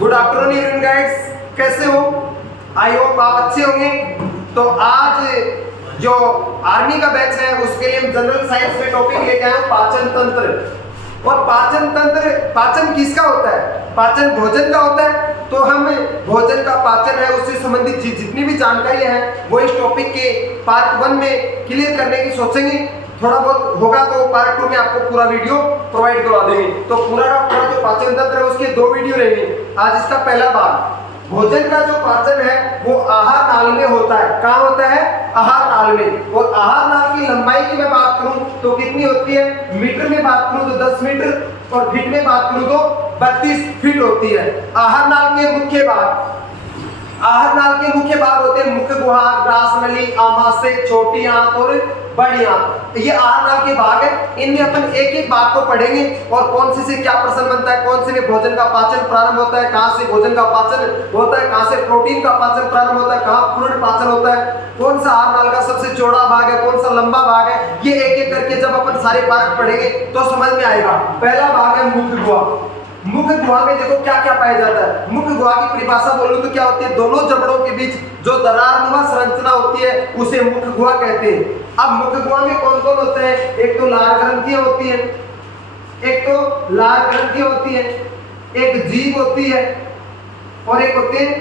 Good afternoon everyone guys, कैसे हो? I hope आप अच्छे होंगे। तो आज जो आर्मी का बैच है उसके लिए हम जनरल साइंस में टॉपिक लेके आए हैं पाचन तंत्र। और पाचन तंत्र, पाचन किसका होता है? पाचन भोजन का होता है। तो हम भोजन का पाचन है उससे संबंधित जितनी भी जानकारियां हैं वो इस टॉपिक के पार्ट 1 में क्लियर करने की सोचेंगे। थोड़ा बहुत होगा तो पार्ट 2 में आपको पूरा वीडियो प्रोवाइड करवा देंगे। तो पूरा का पूरा जो पाचन तंत्र है उसके 2 वीडियो रहेंगे। आज इसका पहला भाग, भोजन का जो पाचन है वो आहार नाल में होता है। कहाँ होता है? आहार नाल में। और आहार नाल की लंबाई की मैं बात करूं तो कितनी होती है? मीटर में बात करूं तो 10 मीटर और फीट में बात करूं तो 32 फीट होती है। आहार नाल के मुख्य भाग, आहार नाल के मुख्य भाग होते हैं मुख गुहा, ग्रास नली, आमाशय, छोटी आंत और बड़ी आंत। ये आहार नाल के भाग है। इनमें अपन एक एक भाग को पढ़ेंगे और कौन से क्या प्रश्न बनता है, कौन से में भोजन का पाचन प्रारंभ होता है, कहां से भोजन का पाचन होता है, कहां से प्रोटीन का पाचन प्रारंभ होता है, कहां पूर्ण पाचन होता है, कौन सा आहार नाल का सबसे चौड़ा भाग है, कौन सा लंबा भाग है। ये एक एक करके जब अपन सारे भाग पढ़ेंगे तो समझ में आएगा। पहला भाग है मुख गुहा। मुख गुहा में देखो क्या क्या पाया जाता है। मुख गुहा की परिभाषा बोलूं तो क्या होती है? दोनों जबड़ों के बीच जो दरारनुमा संरचना होती है उसे मुख गुहा कहते हैं। अब मुख गुहा में कौन कौन होते हैं? एक तो लार ग्रंथियां होती है, एक तो लार ग्रंथियां होती है, एक जीभ होती है और एक होते हैं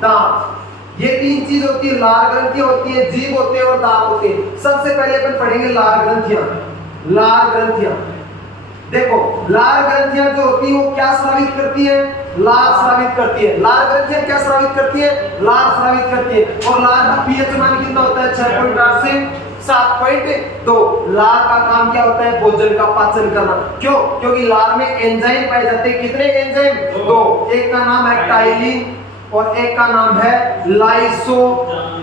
दांत। ये 3 चीज होती है। लार ग्रंथियां होती है, जीभ होते हैं और दांत होते हैं। सबसे पहले अपन पढ़ेंगे लार ग्रंथियां। लार ग्रंथियां देखो, लार ग्रंथियां जो होती है वो क्या स्रावित करती है? लार स्रावित करती है। लार ग्रंथियां क्या स्रावित करती है? लार स्रावित करती है। और लार का पीएच मान कितना होता है? 6.8 से 7.2। लार का काम क्या होता है? भोजन का पाचन करना। क्यों? क्योंकि लार में एंजाइम पाए जाते हैं। कितने एंजाइम? 2। एक का नाम है टाइलिन और एक का नाम है लाइसोजाइम।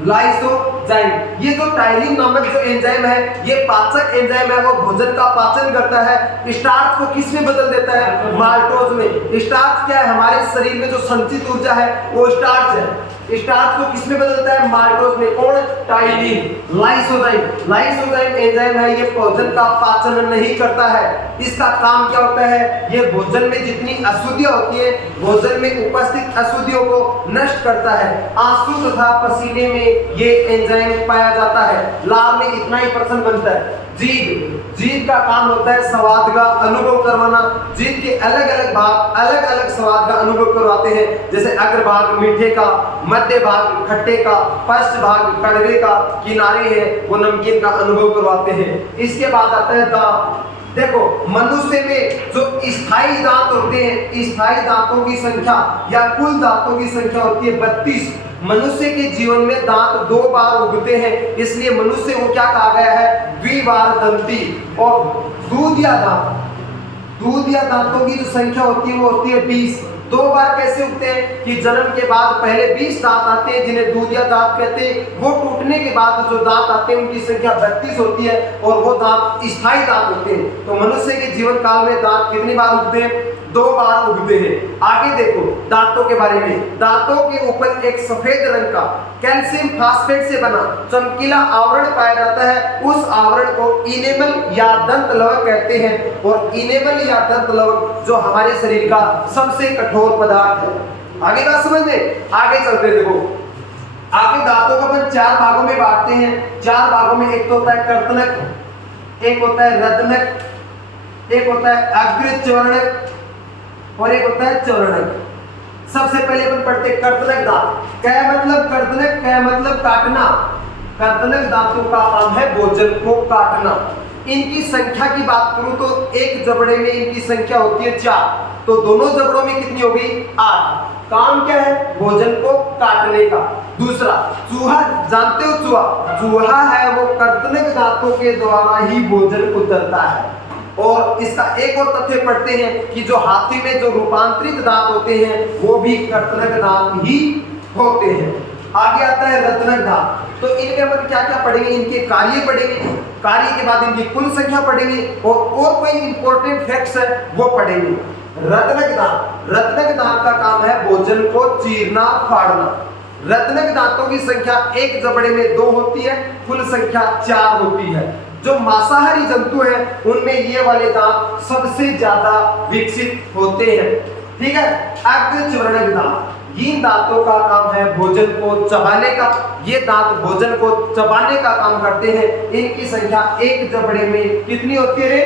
लाइसोजाइम। ये जो टाइलिन नामक जो एंजाइम है ये पाचक एंजाइम है। वो भोजन का पाचन करता है। स्टार्च को किस में बदल देता है? माल्टोज में। स्टार्च क्या है? हमारे शरीर में जो संचित ऊर्जा है वो स्टार्च है। स्टार्च को किस में बदलता है? माल्टोज में। कौन? टाइलिन। लाइसोजाइम। लाइसोजाइम एंजाइम है, ये भोजन का पाचन नहीं करता है। इसका काम क्या होता है? ये भोजन में जितनी अशुद्धियां होती है, भोजन में उपस्थित अशुद्धियों को नष्ट करता है। आंसू तथा पसीने में ये एंजाइम पाया जाता है। लार में इतना ही प्रश्न बनता है। जीभ, जीभ का काम होता है स्वाद का अनुभव करवाना। जीभ के अलग अलग भाग अलग अलग स्वाद का अनुभव करवाते हैं। जैसे अग्र भाग मीठे का, मध्य भाग खट्टे का, पश्च भाग कड़वे का, किनारे है वो नमकीन का अनुभव करवाते हैं। इसके बाद आता है दांत। देखो, मनुष्य में जो स्थायी दांत होते हैं, स्थायी दांतों की संख्या या कुल दांतों की संख्या होती है 32। मनुष्य के जीवन में दांत 2 बार उगते हैं, इसलिए मनुष्य को क्या कहा गया है? द्विबारदंती। और दूध या दांतों की जो संख्या होती है वो होती है 20। 2 बार कैसे उगते हैं कि जन्म के बाद पहले 20 दांत आते हैं जिन्हें दूधिया दांत कहते हैं। वो टूटने के बाद जो दांत आते हैं उनकी संख्या 32 होती है और वो दांत स्थायी दांत होते हैं। तो मनुष्य के जीवन काल में दांत कितनी बार उगते हैं? 2 बार उगते हैं। आगे देखो दांतों के बारे में। दांतों के ऊपर एक सफेद रंग का कैल्शियम फास्फेट से बना चमकीला आवरण पाया जाता है। उस आवरण को इनेमल या दंत लवक कहते हैं। और इनेमल या दंत लवक जो हमारे शरीर का सबसे कठोर पदार्थ है। आगे बात समझ में? आगे चलते देखो, आगे दांतों को अपन 4 भागों में बांटते हैं। 4 भागों में एक तो होता है कर्तनक, एक होता है रत्नक, एक होता है अग्रचर्णक और एक होता है चौरणक। सबसे पहले अपन पढ़ते हैं कर्तनक दांत। क्या मतलब कर्तनक? क्या मतलब काटना। कर्तनक दांतों का काम है भोजन को काटना। इनकी संख्या की बात करूं तो एक जबड़े में इनकी संख्या होती है 4, तो दोनों जबड़ों में कितनी होगी? 8। काम क्या है? भोजन को काटने का। दूसरा, चूहा। जानते हो चूहा? चूहा है वो कर्तनक दांतों के द्वारा ही भोजन उतरता है। और इसका एक और तथ्य पढ़ते हैं कि जो हाथी में जो रूपांतरित दांत होते हैं वो भी कर्तनक दांत ही होते हैं। आगे आता है रत्नक दांत। तो इनमें अपन क्या क्या पढ़ेंगे? इनके कार्य पढ़ेंगे, कार्य के बाद इनकी कुल संख्या पढ़ेंगे और कोई इंपॉर्टेंट फैक्ट्स है वो पढ़ेंगे। रत्नक दांत। रत्नक दांत का काम है भोजन को चीरना फाड़ना। रत्नक दांतों की संख्या एक जबड़े में 2 होती है, कुल संख्या 4 होती है। जो मांसाहारी जंतु हैं उनमें ये वाले दांत सबसे ज्यादा विकसित होते हैं। ठीक है, अग्रचर्णक दांत, इन दांतों का काम है भोजन को चबाने का। ये दांत भोजन को चबाने का काम करते हैं। इनकी संख्या एक जबड़े में कितनी होती है रे?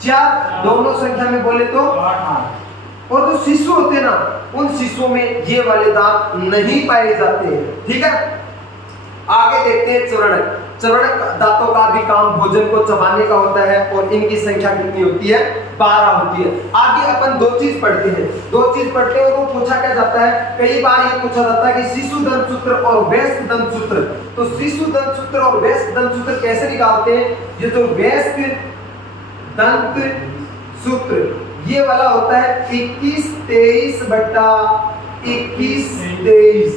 4। दोनों संख्या में बोले तो 8। और जो शिशु होते हैं ना, उन शिशुओं में ये वाले दांत नहीं पाए जाते हैं। ठीक है, आगे देखते हैं चर्वणक। चर्वणक दांतों का भी काम भोजन को चबाने का होता है और इनकी संख्या कितनी होती है? 12 होती है। आगे अपन दो चीज पढ़ते हैं और वो पूछा क्या जाता है, कई बार ये पूछा जाता है कि शिशु दंत सूत्र और वयस्क दंत सूत्र। तो शिशु दंत सूत्र और वयस्क दंत सूत्र कैसे निकालते हैं? ये जो वयस्क दंत सूत्र ये वाला होता है 21-23/21-23।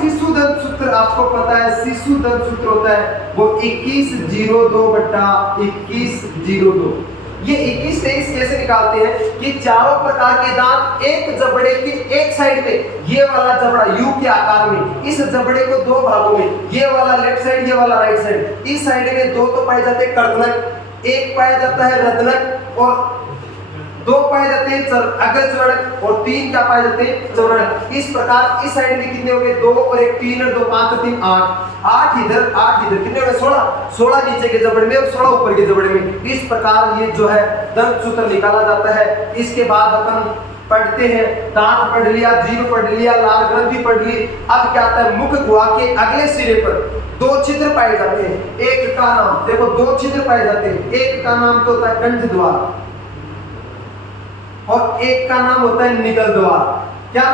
शिशु दंत सूत्र आपको पता है, शिशु दंत सूत्र होता है वो 21-02/21-02। ये 21-23 कैसे निकालते हैं कि चारों प्रकार के दांत एक जबड़े के एक साइड में, ये वाला जबड़ा यू के आकार में, इस जबड़े को दो भागों में, ये वाला लेफ्ट साइड, ये वाला राइट साइड, इस साइड में दो तो पाए जाते हैं कर्दनक, एक पाया जाता है रत्नक और दो पाए जाते हैं अग्रचर्वणक और 3 क्या पाए जाते हैं? चर्वणक। इस प्रकार इस साइड में कितने हो गए? 2 और 1 3 और 2 5 और 3 8। 8 इधर कितने हो गए? 16 नीचे के जबड़े में और 16 ऊपर के जबड़े में। इस प्रकार ये जो है दंत सूत्र निकाला जाता है। इसके बाद अपन पढ़ते हैं, दांत पढ़ लिया, जीभ पढ़ लिया, लार ग्रंथि पढ़ ली। अब क्या आता है? मुख गुहा के अगले सिरे पर 2 छिद्र पाए जाते हैं। एक का नाम देखो, 2 छिद्र पाए जाते हैं। एक का नाम तो होता है कंठ द्वार और एक का नाम होता है निगल द्वार। क्या?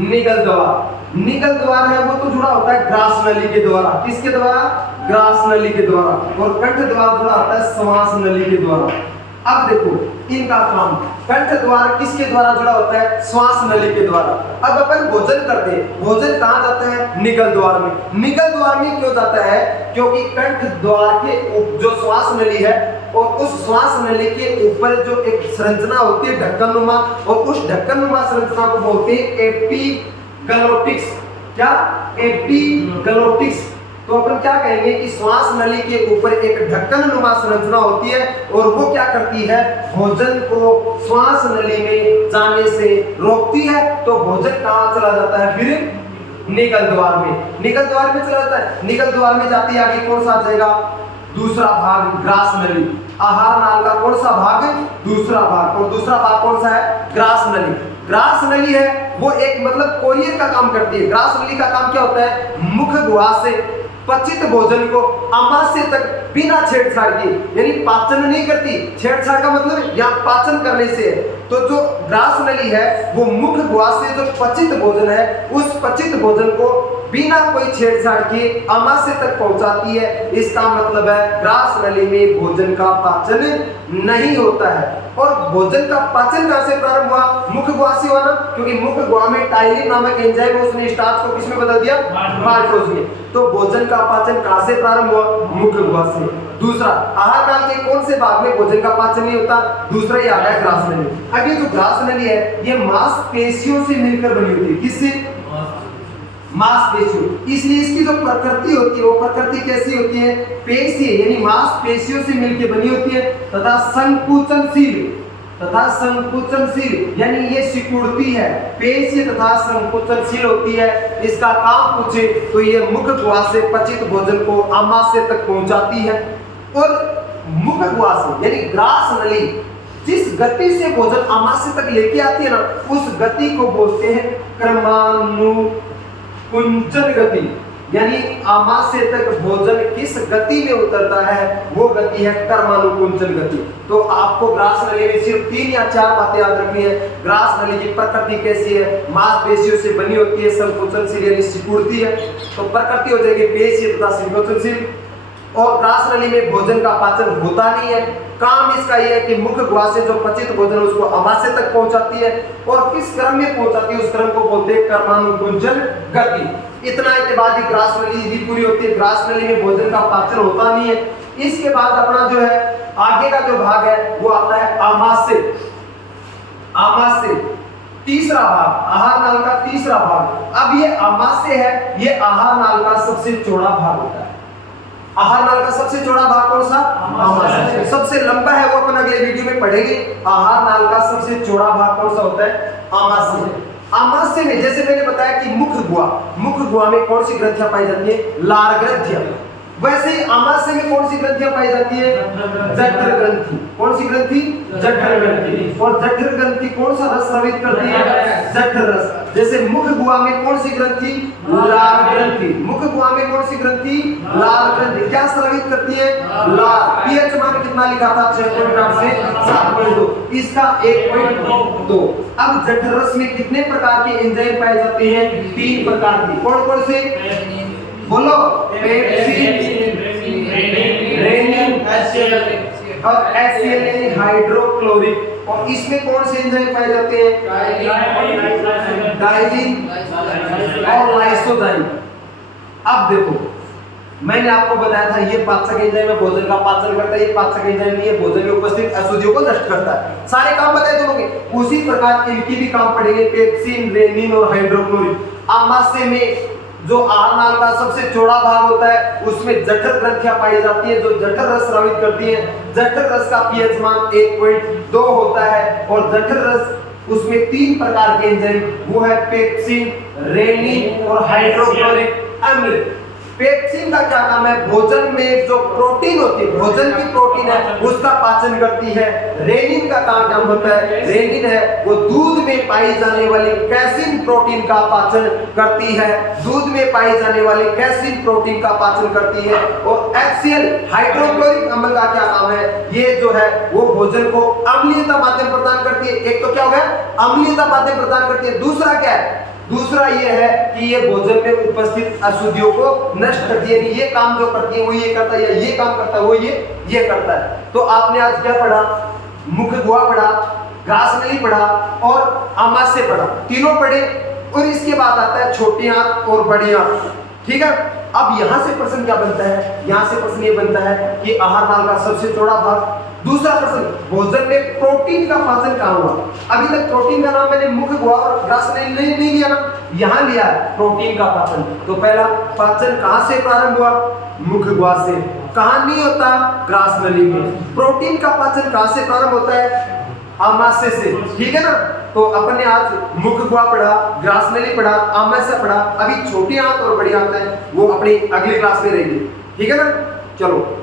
निगल द्वार। निगल द्वार है वो तो जुड़ा होता है ग्रास नली के द्वारा। किसके द्वारा? ग्रास नली के द्वारा। और कंठ द्वार जुड़ा होता है श्वास नली के द्वारा। अब देखो इनका काम, कंठ द्वार किसके द्वारा जुड़ा होता है? श्वास नली के द्वारा। अब अपन भोजन करते हैं, भोजन कहाँ जाता है? निगल द्वार में। निगल द्वार में क्यों जाता है? क्योंकि कंठ द्वार के जो श्वास नली है और उस श्वास नली के ऊपर जो एक संरचना होती है ढक्कननुमा, और उस ढक्कननुमा संरचना को बोलते हैं एपिग्लोटिक्स। क्या? एपिग्लोटिक्स। तो अपन क्या कहेंगे कि श्वास नली के ऊपर एक ढक्कननुमा संरचना होती है और वो क्या करती है? भोजन को श्वास नली में जाने से रोकती है। तो भोजन कहाँ चला जाता है फिर? निगल द्वार में। निगल द्वार में चला जाता है। निगल द्वार में जाती है, आगे कौन सा आ जाएगा? दूसरा भाग ग्रास नली। आहार नाल का कौन सा भाग? दूसरा भाग। और दूसरा भाग कौन सा है? ग्रास नली। ग्रास नली है वो एक मतलब कोरियर का काम करती है। ग्रास नली का काम क्या होता है? मुख गुहा से पचित भोजन को आमाशय तक बिना छेड़छाड़ के, यानी पाचन नहीं करती। छेड़छाड़ का मतलब यहाँ पाचन करने से है। तो जो ग्रास नली है वो मुख गुहा से जो पचित भोजन है, उस पचित भोजन को बिना कोई छेड़छाड़ के आमाशय तक पहुंचाती है। इसका मतलब है ग्रास नली में भोजन का पाचन नहीं होता है। और भोजन का पाचन कहां से प्रारंभ हुआ? मुख गुहा से हुआ ना, क्योंकि मुख गुहा में टाइलिन नामक एंजाइम है, उसने स्टार्च को किसमें बदल दिया? माल्टोज में। तो भोजन का पाचन कहां से प्रारंभ हुआ? मुख गुहा से। दूसरा, आहार नाल के कौन से भाग में भोजन का पाचन नहीं होता? दूसरा ही आ गया ग्रास नली। अब ये जो ग्रास नली है ये मांसपेशियों से मिलकर बनी होती है। किससे? मांसपेशियों। इसलिए इसकी जो प्रकृति होती है वो प्रकृति कैसी होती है? पेशीय यानी मांसपेशियों से मिलकर बनी होती है तथा संकुचनशील यानी ये सिकुड़ती है। पेशीय तथा संकुचनशील होती है। इसका काम पूछे तो ये मुख गुहा से पचित भोजन को आमाशय तक पहुंचाती है। और मुख गुहा से यानी ग्रास नली जिस गति से भोजन आमाशय तक लेके आती है ना, उस गति को बोलते हैं क्रमानुकुंचन गति। यानी आमाशय तक भोजन किस गति में उतरता है वो गति है कर्मानुकुंचन गति। तो आपको ग्रास नली में सिर्फ 3 या 4 बातें याद रखनी है। ग्रास नली की प्रकृति कैसी है? मांसपेशियों से बनी होती है, संकुचनशील यानी सिकुड़ती है। तो प्रकृति हो जाएगी पेशीय तथा संकुचनशील। और ग्रास नली में भोजन का पाचन होता नहीं है। काम इसका यह है कि मुख गुहा से जो पचित भोजन है उसको आमाशय तक पहुंचाती है। और किस क्रम में पहुंचाती है? उस क्रम को बोलते हैं कर्मानुकुंचन गति। इतना के बाद ही ग्रास नली भी पूरी होती है। ग्रास नली में भोजन का पाचन होता नहीं है। इसके बाद अपना जो है आगे का जो भाग है वो आता है आमाशय। तीसरा भाग, आहार नाल का तीसरा भाग। अब ये आमाशय है, ये आहार नाल का सबसे चौड़ा भाग होता है। आहार नाल का सबसे चौड़ा भाग कौन सा? आमाशय। सबसे लंबा है वो अपन अगले वीडियो में पढ़ेंगे। आहार नाल का सबसे चौड़ा भाग कौन सा होता है? आमाशय। आमाशय में जैसे मैंने बताया कि मुख गुहा में कौन सी ग्रंथियां पाई जाती है? लार ग्रंथियां। वैसे ही आमाशय में कौन सी ग्रंथियां पाई जाती है? जठर ग्रंथि। कौन सी ग्रंथि? जठर ग्रंथि। और जठर ग्रंथि कौन सा रस स्रावित करती है? जठर रस। जैसे मुख गुहा में कौन सी ग्रंथि? लार ग्रंथि। मुख गुहा में कौन सी ग्रंथि? लार ग्रंथि। क्या स्रावित करती है? लार। पीएच मान कितना लिखा था? 6.8 से 7.2। इसका 1.2। अब जठर रस में कितने प्रकार के एंजाइम पाए जाते हैं? 3 प्रकार की। कौन कौन से? बोलो। पेप्सिन, रेनिन और HCl यानी हाइड्रोक्लोरिक। और इसमें कौन से एंजाइम पाए जाते हैं? डाइलिन और लाइसोजाइम। अब देखो, मैंने आपको बताया था ये पाचक एंजाइम है, भोजन का पाचन करता है। ये पाचक एंजाइम नहीं है, भोजन में उपस्थित अशुद्धियों को नष्ट करता है। सारे काम बताए दोनों के। उसी प्रकार इनकी भी काम पड़ेंगे, पेप्सिन, रेनिन और हाइड्रोक्लोरिक। आमाशय में जो आहार नाल का सबसे चौड़ा भाग होता है उसमें जठर ग्रंथियां पाई जाती है जो जठर रस स्रावित करती है। जठर रस का पीएच मान 1.2 होता है। और जठर रस उसमें 3 प्रकार के एंजाइम, वो है पेप्सिन, रेनिन और हाइड्रोक्लोरिक अम्ल। पेप्सिन का क्या काम है? भोजन में जो प्रोटीन होती है, भोजन की प्रोटीन है, उसका पाचन करती है। रेनिन का काम होता है, रेनिन है वो दूध में पाई जाने वाली कैसीन प्रोटीन का पाचन करती है। दूध में पाई जाने वाली कैसीन प्रोटीन का पाचन करती है। और HCl हाइड्रोक्लोरिक अम्ल का क्या काम है? ये जो है वो भोजन को अम्लीयता माध्यम प्रदान करती है। एक तो क्या हो गया? अम्लीयता माध्यम प्रदान करती है। दूसरा क्या है? दूसरा ये है कि ये भोजन में उपस्थित अशुद्धियों को नष्ट करती है। ये काम जो करती है वो ये करता है, या ये काम करता है वो ये करता है। तो आपने आज क्या पढ़ा? मुख गुहा पढ़ा, ग्रास नली पढ़ा और आमाशय पढ़ा। तीनों पढ़े। और इसके बाद आता है छोटी आंत और बड़ी आंत। ठीक है। अब यहां से प्रश्न क्या बनता है? यहां से प्रश्न ये बनता है कि आहार नाल का सबसे चौड़ा भाग। दूसरा प्रश्न, भोजन में प्रोटीन का पाचन कहां हुआ? अभी तक प्रोटीन का नाम मैंने मुख गुहा और ग्रास नली नहीं लिया ना, यहां लिया है प्रोटीन का पाचन। तो पहला पाचन कहां से प्रारंभ हुआ? मुख गुहा से। कहां नहीं होता? ग्रास नली में। प्रोटीन का पाचन कहां से प्रारंभ होता है? आमाशय से। ठीक है ना। तो अपन ने आज मुख गुहा पढ़ा, ग्रास नली पढ़ा, आमाशय पढ़ा। अभी छोटी आंत और बड़ी आंत है वो अपनी अगली क्लास में रहेगी। ठीक है ना। चलो।